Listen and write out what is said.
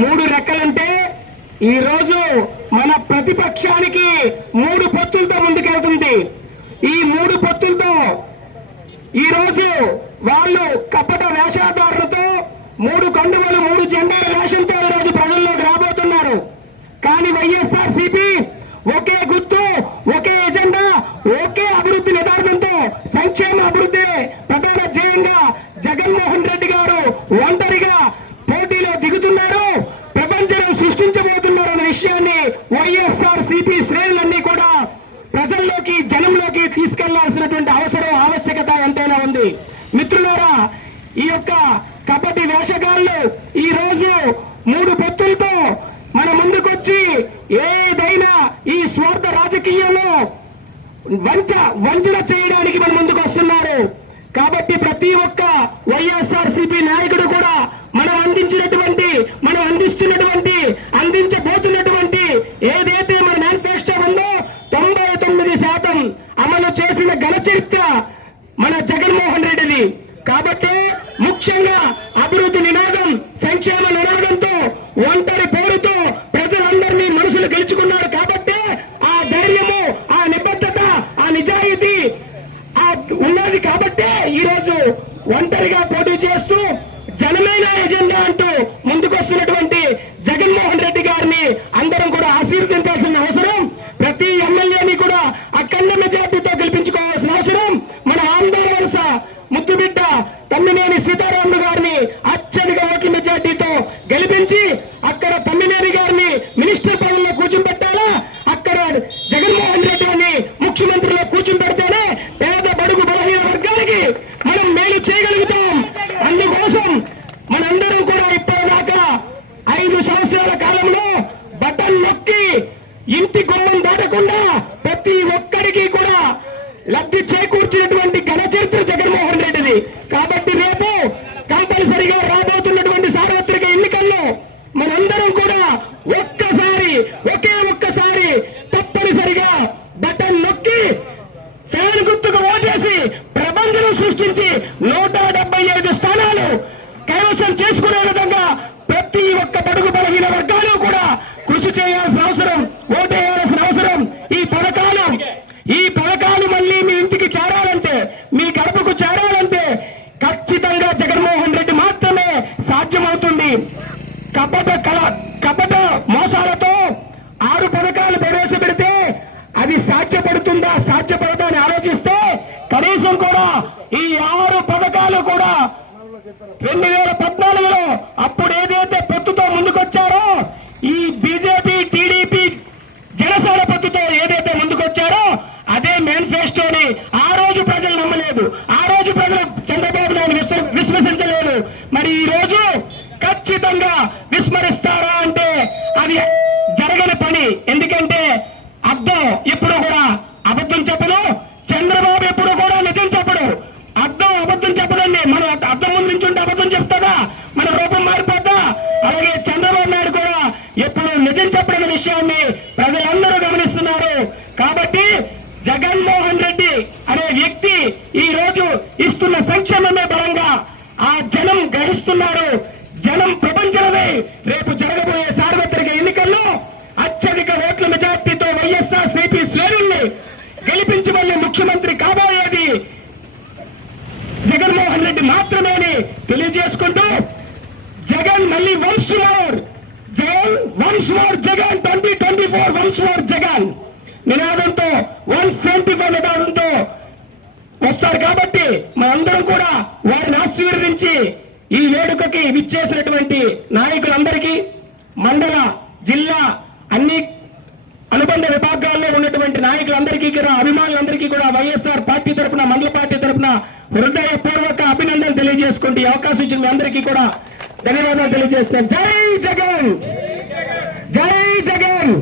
మూడు రెక్కలుంటే ఈ రోజు మన ప్రతిపక్షానికి 3 పొత్తులతో ముందుకెళ్తుంది. ఈ 3 పొత్తులతో ఈ రోజు వాళ్ళు కపట వేషధారులతో 3 కండువలు 3 జెండాల వేషంతో ఈ రోజు ప్రజల్లోకి రాబోతున్నారు. కానీ వైఎస్ఆర్సీపీ ఒకే గుర్తు, ఒకే ఎజెండా, ఒకే అభివృద్ధి నిదానంతో సంక్షేమ అభివృద్ధి ప్రధాన ధ్యేయంగా జగన్మోహన్ రెడ్డి గారు ఒంటరిగా పోటీలో దిగుతున్నారు, ప్రపంచం సృష్టించబోతున్నారు అనే విషయాన్ని వైఎస్ఆర్సీపీ శ్రేణులన్నీ కూడా ప్రజల్లోకి జనంలోకి తీసుకెళ్లాల్సినటువంటి ఆవశ్యకత ఎంతైనా ఉంది. మిత్రులారా, ఈ యొక్క కబడ్డీ వేషగాళ్ళు ఈ రోజు 3 పొత్తులతో మన ముందుకొచ్చి ఏదైనా ఈ స్వార్థ రాజకీయంలో వంచన చేయడానికి మన ముందుకు వస్తున్నారు. కాబట్టి ప్రతి ఒక్క వైఎస్ఆర్సీపీ నాయకుడు కూడా మనం అందించబోతున్నటువంటి ఏదైతే మన మేనిఫెస్టో ఉందో 99% అమలు చేసిన ఘన చరిత్ర మన జగన్మోహన్ రెడ్డిది. కాబట్టి ముఖ్యంగా అభివృద్ధి నినాదం, సంక్షేమ నినాదంతో ఒంటరి పోరుతో ప్రజలందరినీ మనసులు గెలుచుకున్నారు. కాబట్టి ఆ ధైర్యము, ఆ నిబద్ధత, ఆ నిజాయితీ ఉన్నది. కాబట్టి ఈరోజు ఒంటరిగా పోటీ చేస్తూ జనమైన ఎజెండా అంటూ ముందుకొస్తున్నటువంటి జగన్మోహన్ రెడ్డి గారిని అందరం కూడా ఆశీర్వదించాల్సిన అవసరం, ప్రతి ఎమ్మెల్యేని కూడా అఖండ మెజార్టీతో గెలిపించుకోవాల్సిన అవసరం. మన ఆంధ్ర వలస ముద్దుబిడ్డ తమ్మినేని సీతారాములు గారిని అత్యధిక ఓట్ల మెజార్టీతో గెలిపించి అక్కడ తమ్మినేని గారిని మినిస్టర్ పదవిలో కూర్చోబెట్టాలా, అక్కడ జగన్మోహన్ రెడ్డి గారిని ముఖ్యమంత్రిలో కూర్చోబెడితేనే పేద బడుగు బలహీన వర్గాలకి మనం మేలు చేయగలుగుతాం. అందుకోసం మనందరం కూడా ఇప్పటిదాకా 5 సంవత్సరాల కాలంలో బటన్ నొక్కి ఇంటి గుమ్మం దాటకుండా ప్రతి ఒక్కరికి కూడా లబ్ధి చేకూర్చినటువంటి ఘన చరిత్ర జగన్మోహన్ రెడ్డిది. కాబట్టి రేపు కంపల్సరిగా రాబోతున్నటువంటి సార్వత్రిక ఎన్నికల్లో మనందరం కూడా ఒకే ఒక్కసారి తప్పనిసరిగా బటన్ నొక్కి ఫ్యాన్ గుర్తుకు ఓటేసి ప్రపంచం సృష్టించి 175 స్థానాలు కైవసం చేసుకునే విధంగా ప్రతి ఒక్క బడుగు బలహీన వర్గాలు కూడా కృషి చేయాల్సిన అవసరం, ఓటేయాల్సిన అవసరం. ఈ పథకాలు మళ్ళీ మీ ఇంటికి చేరాలంటే, మీ గడపకు చేరాలంటే ఖచ్చితంగా జగన్మోహన్ రెడ్డి మాత్రమే సాధ్యమవుతుంది. కపట మోసాలతో 6 పథకాలు ప్రవేశపెడితే అది సాధ్యపడదా అని ఆలోచిస్తే కనీసం కూడా ఈ 6 పథకాలు కూడా 2014లో అప్పుడు ఏదైతే పొత్తుతో ముందుకొచ్చారో, ఈ బీజేపీ, టీడీపీ, జనసేన పొత్తుతో ఏదైతే ముందుకొచ్చారో అదే మేనిఫెస్టోని ఆ రోజు ప్రజలు నమ్మలేదు, ఆ రోజు ప్రజలు చంద్రబాబు నాయుడు విశ్వసించలేదు. మరి ఈ రోజు ఖచ్చితంగా విస్మరిస్తారా అంటే అది జరగని పని. ఎందుకంటే అర్థం ఎప్పుడు కూడా అబద్ధం చెప్పడు, చంద్రబాబు ఎప్పుడు కూడా నిజం చెప్పడు. అబద్ధం చెప్పడండి. మనం అర్థం ముందు నుంచి ఉంటే అబద్ధం చెప్తాడా, మన రూపం మారిపోద్దా? అలాగే చంద్రబాబు నాయుడు కూడా ఎప్పుడు నిజం చెప్పడం విషయాన్ని ప్రజలందరూ గమనిస్తున్నారు. కాబట్టి జగన్మోహన్ రెడ్డి అనే వ్యక్తి ఈ రోజు ఇస్తున్న సంక్షేమమే బలంగా ఆ జనం గ్రహిస్తున్నారు. జనం ప్రపంచమే రేపు జరగబోయే సార్వత్రిక ఎన్నికల్లో అత్యధిక ఓట్ల మెజార్టీతో వైఎస్ఆర్సీపీ శ్రేణుల్ని గెలిపించి మళ్ళీ ముఖ్యమంత్రి కాబోయేది జగన్మోహన్ రెడ్డి మాత్రమే అని తెలియజేసుకుంటూ, జగన్ మళ్ళీ once more Jagan 2024 once more Jagan నినాదంతో 175 నినాదంతో వస్తారు. కాబట్టి మనందరం కూడా వారిని ఆశీర్వదించి ఈ వేడుకకి విచ్చేసినటువంటి నాయకులందరికీ, మండల, జిల్లా, అన్ని అనుబంధ విభాగాల్లో ఉన్నటువంటి నాయకులందరికీ కూడా, అభిమానులందరికీ కూడా వైఎస్ఆర్ పార్టీ తరఫున, మండల పార్టీ తరఫున హృదయపూర్వక అభినందనలు తెలియజేసుకుంటూ ఈ అవకాశం ఇచ్చిన మీ అందరికీ కూడా ధన్యవాదాలు తెలియజేస్తాను. జై జగన్, జై జగన్.